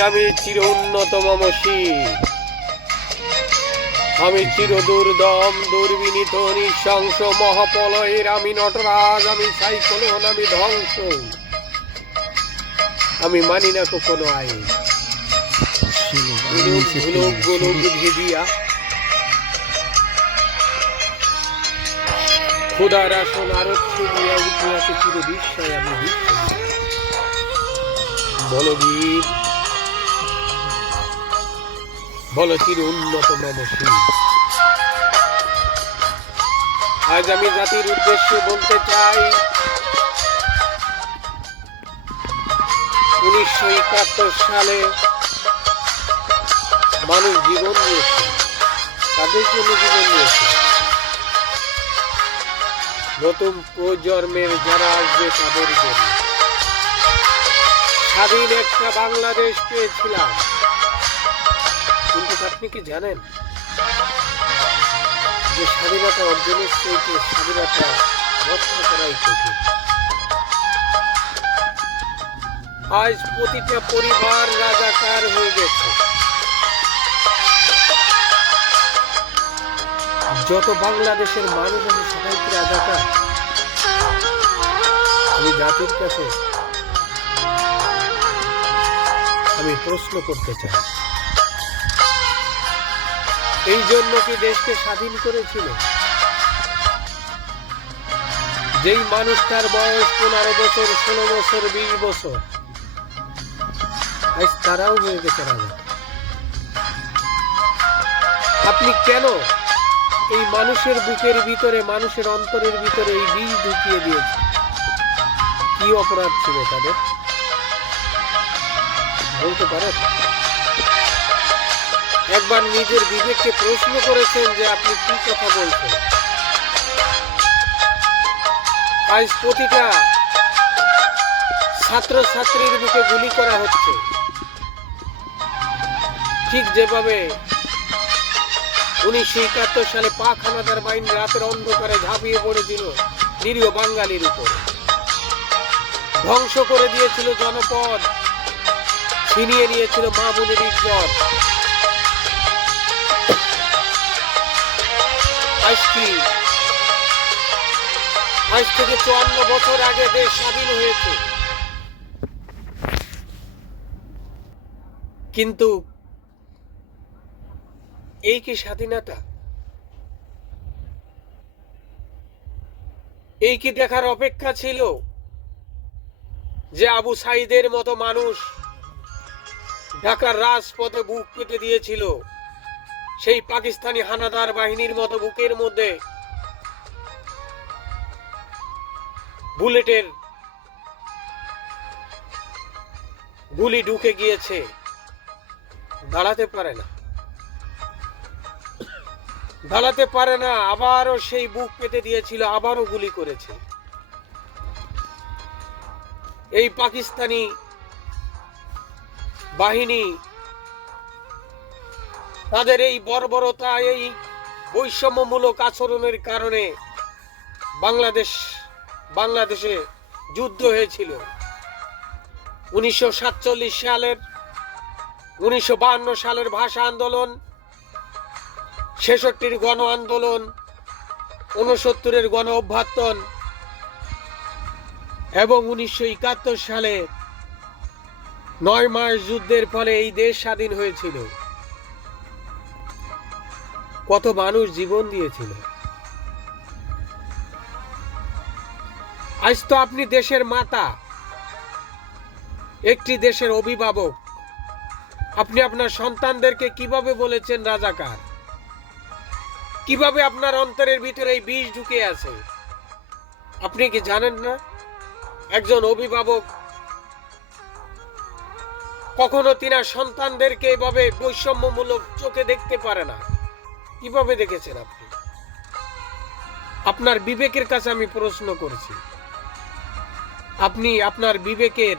আমি চির উন্নত মম আমি চির দুর্দম দুর্বিনীত নিঃশংস মহাপলয়ের আমি নটরাজ আমি সাইকলন আমি ধ্বংস। আমি মানি না কোনো আইন। গুলুক গুলুক গুলুক ভিদিয়া খুদার আসন আরক্ষ দিয়া ইতিহাসে চির বিস্ময় আমি বলবীর বল চির উন্নত মম আজ আমি জাতির উদ্দেশ্যে বলতে চাই, উনিশশো একাত্তর সালে মানুষ জীবন নিয়েছে, তাদের জন্য জীবন নিয়েছে। নতুন প্রজন্মের যারা আসবে তাদের জন্য। স্বাধীন একটা বাংলাদেশ পেয়েছিলাম। কিন্তু আপনি কি জানেন যে স্বাধীনতা অর্জনের চাইতে স্বাধীনতা রক্ষা করাই কঠিন? আজ প্রতিটা পরিবার রাজাকার হয়ে গেছে। যত বাংলাদেশের মানুষ আছে, সবাই কি রাজাকার? আমি জাতির কাছে আমি প্রশ্ন করতে চাই। এই জন্য কি দেশকে স্বাধীন করেছিল? যেই মানুষটার বয়স পনেরো বছর, ষোলো বছর, বিশ বছর, আজ তারাও হয়ে গেছে আপনি কেন এই মানুষের বুকের ভিতরে, মানুষের অন্তরের ভিতরে এই বীজ ঢুকিয়ে দিয়েছে কি অপরাধ ছিল তাদের? বলতে পারেন? একবার নিজের বিবেককে প্রশ্ন করেছেন যে আপনি কি কথা বলছেন। আজ প্রতিটা ছাত্র ছাত্রীর বুকে গুলি করা হচ্ছে। ঠিক যেভাবে উনিশশো একাত্তর সালে পাক হানাদার বাহিনী রাতের অন্ধকারে ঝাঁপিয়ে পড়েছিল নিরীহ বাঙালির উপর। ধ্বংস করে দিয়েছিল জনপদ, ছিনিয়ে নিয়েছিল মা বোনের ইজ্জত। কি আজ থেকে চুয়ান্ন বছর আগে দেশ স্বাধীন হয়েছে। কিন্তু এই কি স্বাধীনতা? এই কি দেখার অপেক্ষা ছিল যে আবু সাইদের মতো মানুষ ঢাকার রাজপথে বুক পেতে দিয়েছিল? সেই পাকিস্তানি হানাদার বাহিনীর মতো বুকের মধ্যে বুলেটের গুলি ঢুকে গিয়েছে। দাঁড়াতে পারে না। দাঁড়াতে পারে না, আবারও সেই বুক পেতে দিয়েছিল, আবারও গুলি করেছে। এই পাকিস্তানি বাহিনী তাদের এই বর্বরতা, এই বৈষম্যমূলক আচরণের কারণে বাংলাদেশ, বাংলাদেশে যুদ্ধ হয়েছিল। উনিশশো সাতচল্লিশ সালের, উনিশশো সালের ভাষা আন্দোলন, ছেষট্টির গণ আন্দোলন উনসত্তরের গণ অভ্যর্থন এবং উনিশশো একাত্তর সালে নয় মাস যুদ্ধের ফলে এই দেশ স্বাধীন হয়েছিল। কত মানুষ জীবন দিয়েছিল। আজ তো আপনি দেশের মাতা। একটি দেশের অভিভাবক। আপনি আপনার সন্তানদেরকে কীভাবে বলেছেন রাজাকার? কীভাবে আপনার অন্তরের ভিতরে এই বিষ ঢুকে আছে? আপনি কি জানেন না? একজন অভিভাবক। কখনো তিনার সন্তানদেরকে এভাবে বৈষম্যমূলক চোখে দেখতে পারে না। কীভাবে দেখেছেন আপনি? আপনার বিবেকের কাছে আমি প্রশ্ন করছি। আপনি আপনার বিবেকের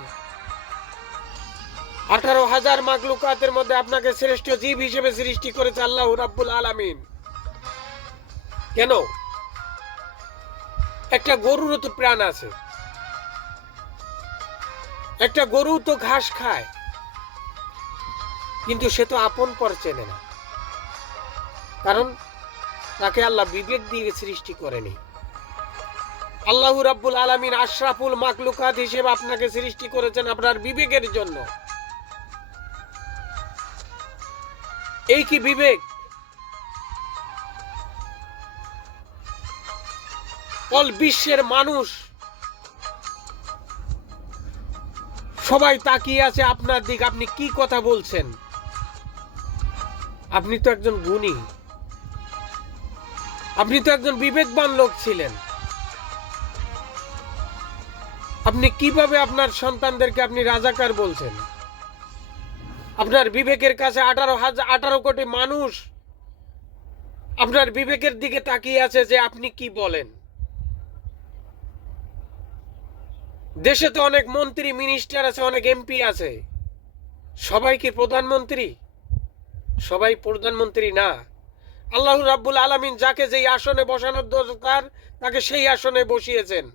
আঠারো হাজার মাকলুকাতের মধ্যে আপনাকে শ্রেষ্ঠ জীব হিসেবে সৃষ্টি করেছে আল্লাহ রাব্বুল আলামিন। কেন? একটা গরুরও তো প্রাণ আছে। একটা গরু তো ঘাস খায়। কিন্তু সে তো আপন পর চেনে না। কারণ তাকে আল্লাহ বিবেক দিয়ে সৃষ্টি করেনি। আল্লাহ রাব্বুল আলামিন আশরাফুল মাকলুকাত হিসেবে আপনাকে সৃষ্টি করেছেন আপনার বিবেকের জন্য। এই কি বিবেক? অল বিশ্বের মানুষ সবাই তাকিয়ে আছে আপনার দিক, আপনি কি কথা বলছেন? আপনি তো একজন গুণী। আপনি তো একজন বিবেকবান লোক ছিলেন। আপনি কীভাবে আপনার সন্তানদেরকে আপনি রাজাকার বলছেন? আপনার বিবেকের কাছে আঠারো হাজার, আঠারো কোটি মানুষ আপনার বিবেকের দিকে তাকিয়ে আছে যে আপনি কি বলেন? দেশে তো অনেক মন্ত্রী মিনিস্টার আছে, অনেক এমপি আছে। সবাই কি প্রধানমন্ত্রী? সবাই প্রধানমন্ত্রী না। আল্লাহ রাব্বুল আলামিন যাকে যেই আসনে বসানোর দরকার, তাকে সেই আসনে বসিয়েছেন।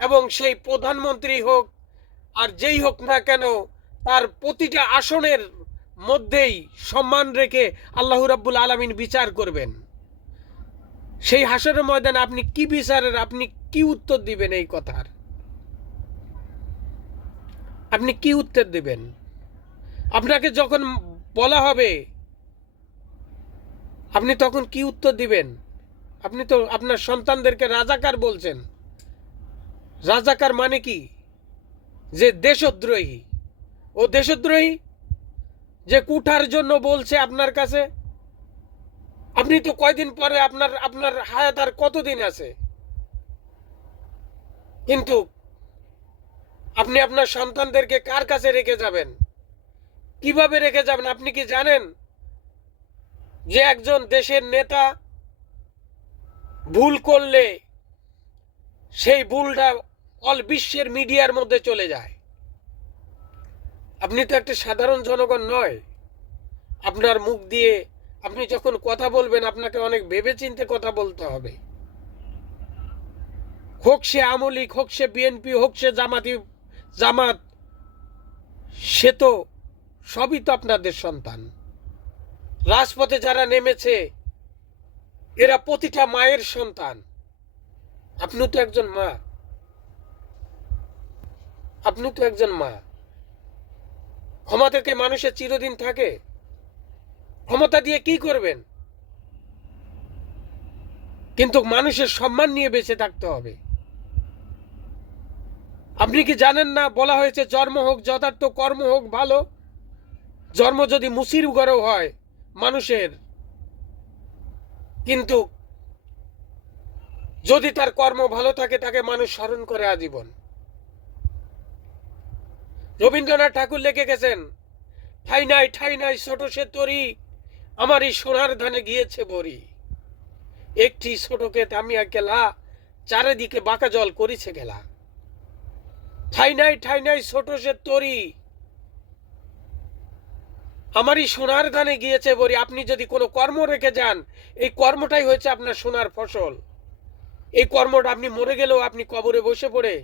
এবং সেই প্রধানমন্ত্রী হোক, আর যেই হোক না কেন, তার প্রতিটা আসনের মধ্যেই সম্মান রেখে আল্লাহ রাব্বুল আলামিন বিচার করবেন। সেই হাসরের ময়দানে আপনি কি বিচারের, আপনি কি উত্তর দিবেন এই কথার? আপনি কি উত্তর দিবেন? আপনাকে যখন বলা হবে আপনি তখন কি উত্তর দিবেন? আপনি তো আপনার সন্তানদেরকে রাজাকার বলছেন। রাজাকার মানে কি? যে দেশদ্রোহী। ও দেশদ্রোহী যে কুঠার জন্য বলছে আপনার কাছে? আপনি তো কয়দিন পরে আপনার আপনার হায়াত আর কতদিন আছে? কিন্তু আপনি আপনার সন্তানদেরকে কার কাছে রেখে যাবেন? কীভাবে রেখে যাবেন? আপনি কি জানেন? যে একজন দেশের নেতা ভুল করলে সেই ভুলটা অল বিশ্বের মিডিয়ার মধ্যে চলে যায়। আপনি তো একটা সাধারণ জনগণ নয়। আপনার মুখ দিয়ে আপনি যখন কথা বলবেন, আপনাকে অনেক ভেবেচিন্তে কথা বলতে হবে। হোক সে আমলিক হোক সে বিএনপি, হোক সে জামাতি, জামাত, সে তো সবই তো আপনাদের সন্তান। রাজপথে যারা নেমেছে, এরা প্রতিটা মায়ের সন্তান। আপনি তো একজন মা। আপনি তো একজন মা। ক্ষমতা থেকে মানুষের চিরদিন থাকে। ক্ষমতা দিয়ে কি করবেন? কিন্তু মানুষের সম্মান নিয়ে বেঁচে থাকতে হবে। আপনি কি জানেন না, বলা হয়েছে, জন্ম হোক, যথার্থ কর্ম হোক, ভালো। জন্ম যদি মুসির ঘরেও হয় মানুষের। কিন্তু যদি তার কর্ম ভালো থাকে, তাকে মানুষ স্মরণ করে আজীবন। রবীন্দ্রনাথ ঠাকুর লিখে গেছেন, ঠাই নাই ঠাই নাই, ছোট সে তরি আমার এই সোনার ধানে গিয়েছে বরি একটি ছোটকে থামিয়া গেলা চারিদিকে বাঁকা জল করিছে গেলা। ঠাই নাই ঠাই নাই, ছোট সে তরি আমারই সোনার গানে গিয়েছে বলি আপনি যদি কোনো কর্ম রেখে যান, এই কর্মটাই হয়েছে আপনার সোনার ফসল। এই কর্মটা আপনি মরে গেলেও আপনি কবরে বসে পড়ে।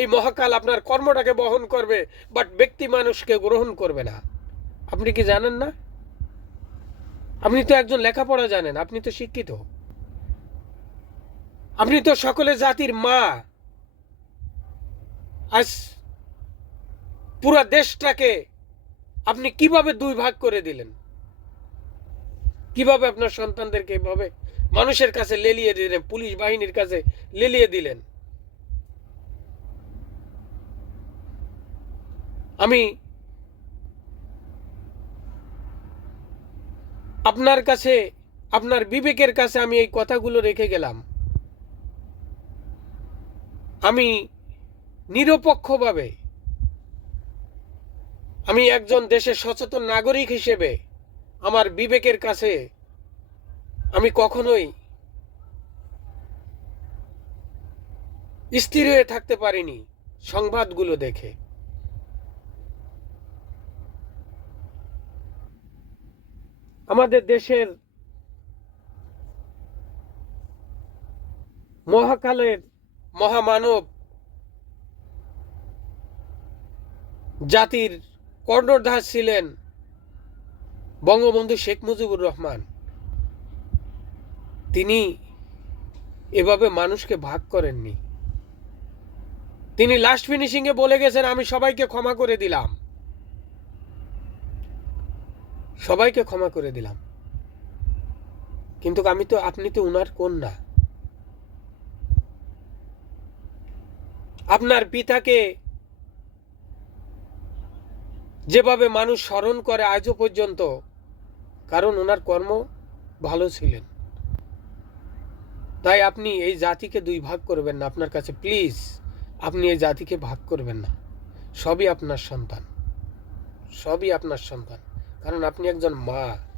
এই মহাকাল আপনার কর্মটাকে বহন করবে, বাট ব্যক্তি মানুষকে গ্রহণ করবে না। আপনি কি জানেন না? আপনি তো একজন লেখাপড়া জানেন, আপনি তো শিক্ষিত। আপনি তো সকলে জাতির মা। আজ পুরা দেশটাকে আপনি কীভাবে দুই ভাগ করে দিলেন? কীভাবে আপনার সন্তানদেরকে এভাবে মানুষের কাছে লেলিয়ে দিলেন, পুলিশ বাহিনীর কাছে লেলিয়ে দিলেন? আমি আপনার কাছে, আপনার বিবেকের কাছে আমি এই কথাগুলো রেখে গেলাম। আমি নিরপেক্ষভাবে আমি একজন দেশের সচেতন নাগরিক হিসেবে আমার বিবেকের কাছে আমি কখনোই স্থির হয়ে থাকতে পারিনি সংবাদগুলো দেখে। আমাদের দেশের মহাকালের মহামানব জাতির কর্ণধার ছিলেন বঙ্গবন্ধু শেখ মুজিবুর রহমান। তিনি এভাবে মানুষকে ভাগ করেননি। তিনি লাস্ট ফিনিশিংয়ে বলে গেছেন, আমি সবাইকে ক্ষমা করে দিলাম। সবাইকে ক্ষমা করে দিলাম। কিন্তু আমি তো, আপনি তো উনার কন্যা। আপনার পিতাকে যেভাবে মানুষ স্মরণ করে আজও পর্যন্ত, কারণ ওনার কর্ম ভালো ছিলেন। তাই আপনি এই জাতিকে দুই ভাগ করবেন না। আপনার কাছে প্লিজ আপনি এই জাতিকে ভাগ করবেন না। সবই আপনার সন্তান। সবই আপনার সন্তান। কারণ আপনি একজন মা।